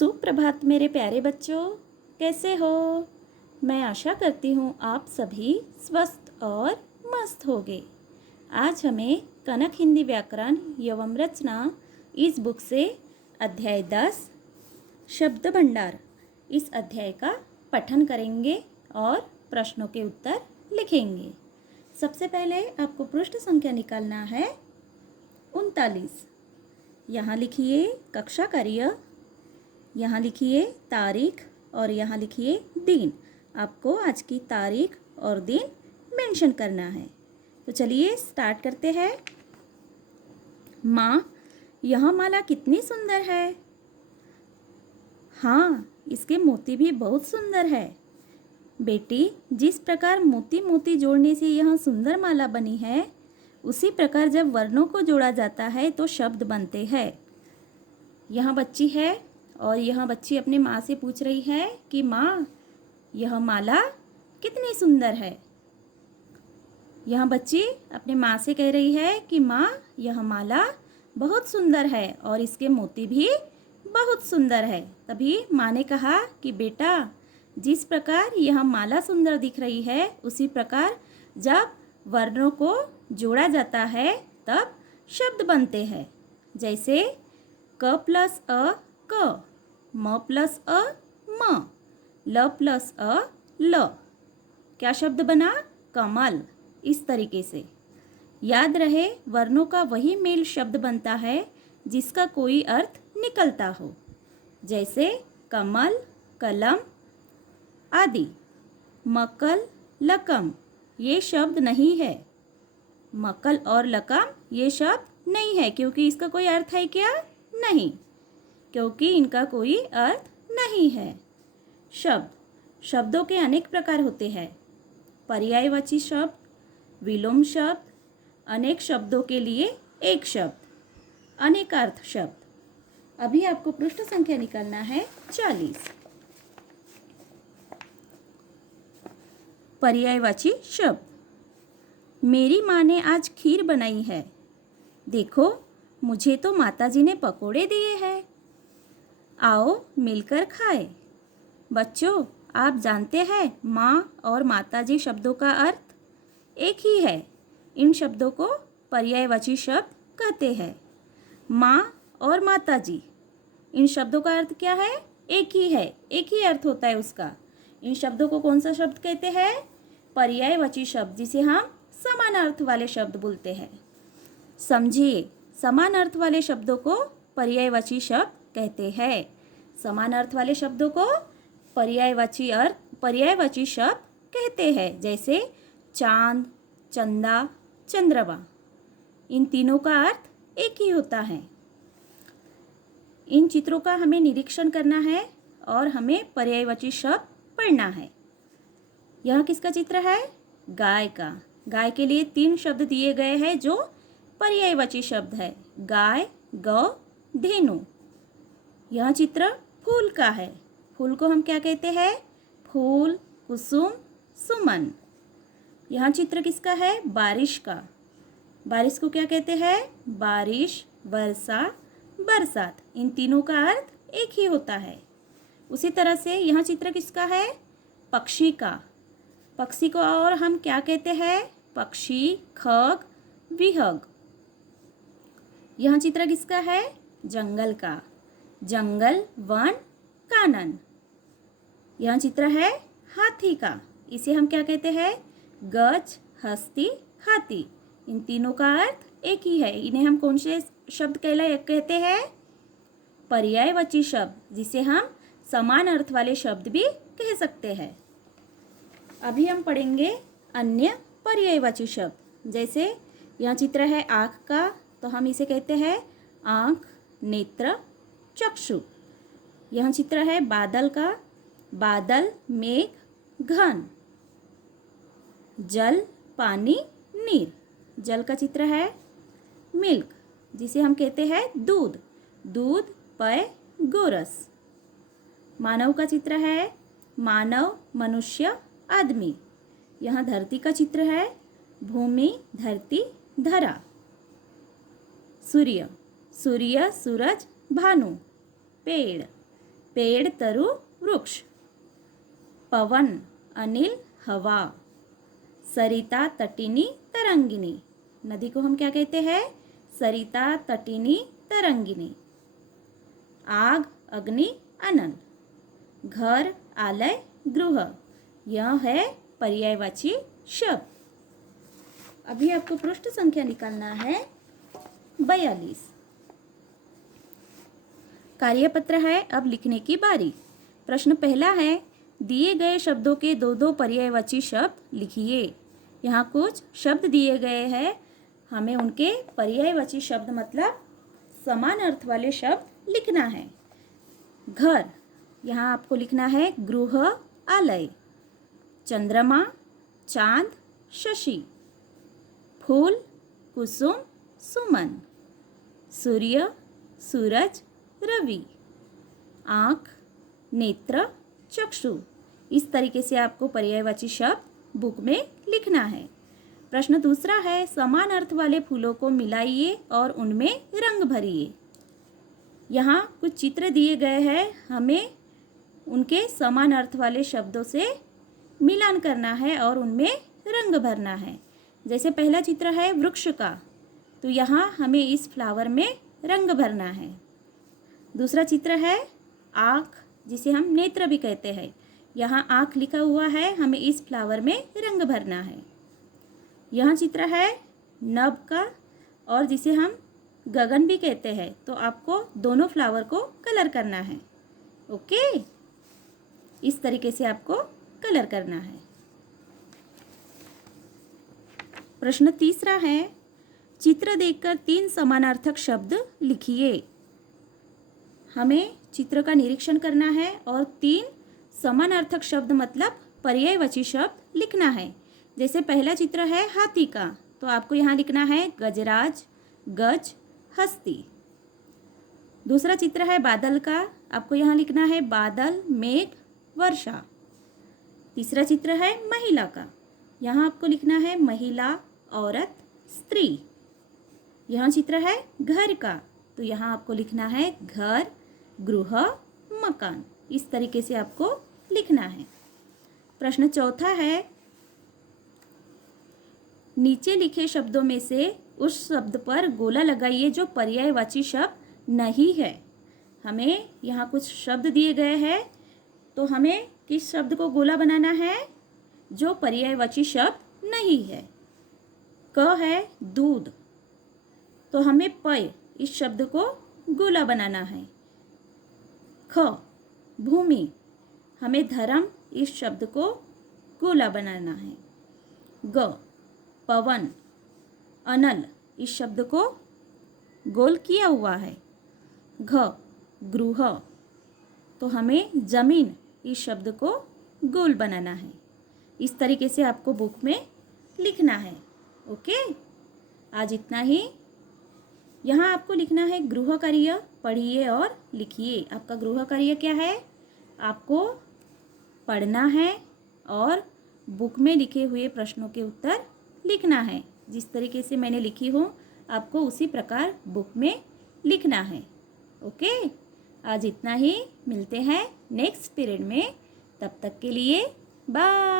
सुप्रभात मेरे प्यारे बच्चों, कैसे हो? मैं आशा करती हूँ आप सभी स्वस्थ और मस्त होंगे। आज हमें कनक हिंदी व्याकरण एवं रचना इस बुक से अध्याय 10 शब्द भंडार इस अध्याय का पठन करेंगे और प्रश्नों के उत्तर लिखेंगे। सबसे पहले आपको पृष्ठ संख्या निकालना है 39। यहाँ लिखिए कक्षा कार्य, यहाँ लिखिए तारीख और यहाँ लिखिए दिन। आपको आज की तारीख और दिन मेंशन करना है। तो चलिए स्टार्ट करते हैं। माँ, यह माला कितनी सुंदर है। हाँ, इसके मोती भी बहुत सुंदर है। बेटी, जिस प्रकार मोती मोती जोड़ने से यह सुंदर माला बनी है, उसी प्रकार जब वर्णों को जोड़ा जाता है तो शब्द बनते हैं। यह बच्ची है और यह बच्ची अपनी माँ से पूछ रही है कि माँ, यह माला कितनी सुंदर है। यह बच्ची अपने माँ से कह रही है कि माँ, यह माला बहुत सुंदर है और इसके मोती भी बहुत सुंदर है। तभी माँ ने कहा कि बेटा, जिस प्रकार यह माला सुंदर दिख रही है, उसी प्रकार जब वर्णों को जोड़ा जाता है तब शब्द बनते हैं। जैसे क प्लस अ क, म प्लस अ म, ल प्लस अ ल। क्या शब्द बना? कमल। इस तरीके से याद रहे, वर्णों का वही मेल शब्द बनता है जिसका कोई अर्थ निकलता हो। जैसे कमल, कलम आदि। मक्कल, लकम ये शब्द नहीं है। मक्कल और लकम ये शब्द नहीं है क्योंकि इसका कोई अर्थ है क्या? नहीं, क्योंकि इनका कोई अर्थ नहीं है। शब्दों के अनेक प्रकार होते हैं। पर्यायवाची शब्द, विलोम शब्द, अनेक शब्दों के लिए एक शब्द, अनेकार्थ शब्द। अभी आपको पृष्ठ संख्या निकालना है 40। पर्यायवाची शब्द। मेरी माँ ने आज खीर बनाई है। देखो, मुझे तो माताजी ने पकोड़े दिए हैं। आओ मिलकर खाए। बच्चों, आप जानते हैं माँ और माताजी शब्दों का अर्थ एक ही है। इन शब्दों को पर्यायवाची शब्द कहते हैं। माँ और माताजी, इन शब्दों का अर्थ क्या है? एक ही है, एक ही अर्थ होता है उसका। इन शब्दों को कौन सा शब्द कहते हैं? पर्यायवाची शब्द, जिसे हम समान अर्थ वाले शब्द बोलते हैं। समझिए, समान अर्थ वाले शब्दों को पर्यायवाची शब्द कहते हैं। समान अर्थ वाले शब्दों को पर्यायवाची शब्द कहते हैं। जैसे चांद, चंदा, चंद्रमा। इन तीनों का अर्थ एक ही होता है। इन चित्रों का हमें निरीक्षण करना है और हमें पर्यायवाची शब्द पढ़ना है। यह किसका चित्र है? गाय का। गाय के लिए 3 शब्द दिए गए हैं जो पर्यायवाची शब्द है। गाय, गौ, धेनु। यह चित्र फूल का है। फूल को हम क्या कहते हैं? फूल, कुसुम, सुमन। यह चित्र किसका है? बारिश का। बारिश को क्या कहते हैं? बारिश, वर्षा, बरसात। इन तीनों का अर्थ एक ही होता है। उसी तरह से यह चित्र किसका है? पक्षी का। पक्षी को और हम क्या कहते हैं? पक्षी, खग, विहग। यह चित्र किसका है? जंगल का। जंगल, वन, कानन। यह चित्र है हाथी का। इसे हम क्या कहते हैं? गज, हस्ती, हाथी। इन तीनों का अर्थ एक ही है। इन्हें हम कौन से शब्द कहते हैं? पर्यायवाची शब्द, जिसे हम समान अर्थ वाले शब्द भी कह सकते हैं। अभी हम पढ़ेंगे अन्य पर्यायवाची शब्द। जैसे यह चित्र है आँख का, तो हम इसे कहते हैं आँख, नेत्र, चक्षु। यह चित्र है बादल का। बादल, मेघ, घन। जल, पानी, नीर। जल का चित्र है मिल्क, जिसे हम कहते हैं दूध। दूध, पेय, गोरस। मानव का चित्र है मानव, मनुष्य, आदमी। यहाँ धरती का चित्र है भूमि, धरती, धरा। सूर्य, सूर्य, सूरज, भानु, पेड़। पेड़ तरु वृक्ष, पवन अनिल हवा, सरिता तटिनी तरंगिनी। नदी को हम क्या कहते हैं? सरिता तटिनी तरंगिनी। आग अग्नि अनल, घर आलय गृह। यह है पर्यायवाची शब्द। अभी आपको पृष्ठ संख्या निकालना है 42। कार्यपत्र है, अब लिखने की बारी। प्रश्न पहला है, दिए गए शब्दों के दो दो पर्यायवाची शब्द लिखिए। यहाँ कुछ शब्द दिए गए हैं, हमें उनके पर्यायवाची शब्द मतलब समान अर्थ वाले शब्द लिखना है। घर, यहाँ आपको लिखना है गृह आलय। चंद्रमा चांद शशि। फूल कुसुम सुमन। सूर्य सूरज रवि। आँख नेत्र चक्षु। इस तरीके से आपको पर्यायवाची शब्द बुक में लिखना है। प्रश्न दूसरा है, समान अर्थ वाले फूलों को मिलाइए और उनमें रंग भरिए। यहाँ कुछ चित्र दिए गए हैं, हमें उनके समान अर्थ वाले शब्दों से मिलान करना है और उनमें रंग भरना है। जैसे पहला चित्र है वृक्ष का, तो यहाँ हमें इस फ्लावर में रंग भरना है। दूसरा चित्र है आँख, जिसे हम नेत्र भी कहते हैं। यहाँ आँख लिखा हुआ है, हमें इस फ्लावर में रंग भरना है। यहाँ चित्र है नभ का, और जिसे हम गगन भी कहते हैं, तो आपको दोनों फ्लावर को कलर करना है। ओके, इस तरीके से आपको कलर करना है। प्रश्न तीसरा है, चित्र देखकर 3 समानार्थक शब्द लिखिए। हमें चित्र का निरीक्षण करना है और 3 समानार्थक शब्द मतलब पर्यायवाची शब्द लिखना है। जैसे पहला चित्र है हाथी का, तो आपको यहाँ लिखना है गजराज गज हस्ती। दूसरा चित्र है बादल का, आपको यहाँ लिखना है बादल मेघ वर्षा। तीसरा चित्र है महिला का, यहाँ आपको लिखना है महिला औरत स्त्री। यहाँ चित्र है घर का, तो यहाँ आपको लिखना है घर गृह मकान। इस तरीके से आपको लिखना है। प्रश्न चौथा है, नीचे लिखे शब्दों में से उस शब्द पर गोला लगाइए जो पर्यायवाची शब्द नहीं है। हमें यहाँ कुछ शब्द दिए गए हैं, तो हमें किस शब्द को गोला बनाना है? जो पर्यायवाची शब्द नहीं है। क है दूध, तो हमें पय इस शब्द को गोला बनाना है। ख भूमि, हमें धर्म इस शब्द को गोला बनाना है। ग पवन अनल, इस शब्द को गोल किया हुआ है। घ गृह, तो हमें जमीन इस शब्द को गोल बनाना है। इस तरीके से आपको बुक में लिखना है। ओके, आज इतना ही। यहाँ आपको लिखना है गृह कार्य, पढ़िए और लिखिए। आपका गृह कार्य क्या है? आपको पढ़ना है और बुक में लिखे हुए प्रश्नों के उत्तर लिखना है। जिस तरीके से मैंने लिखी हूँ, आपको उसी प्रकार बुक में लिखना है। ओके, आज इतना ही। मिलते हैं नेक्स्ट पीरियड में। तब तक के लिए बाय।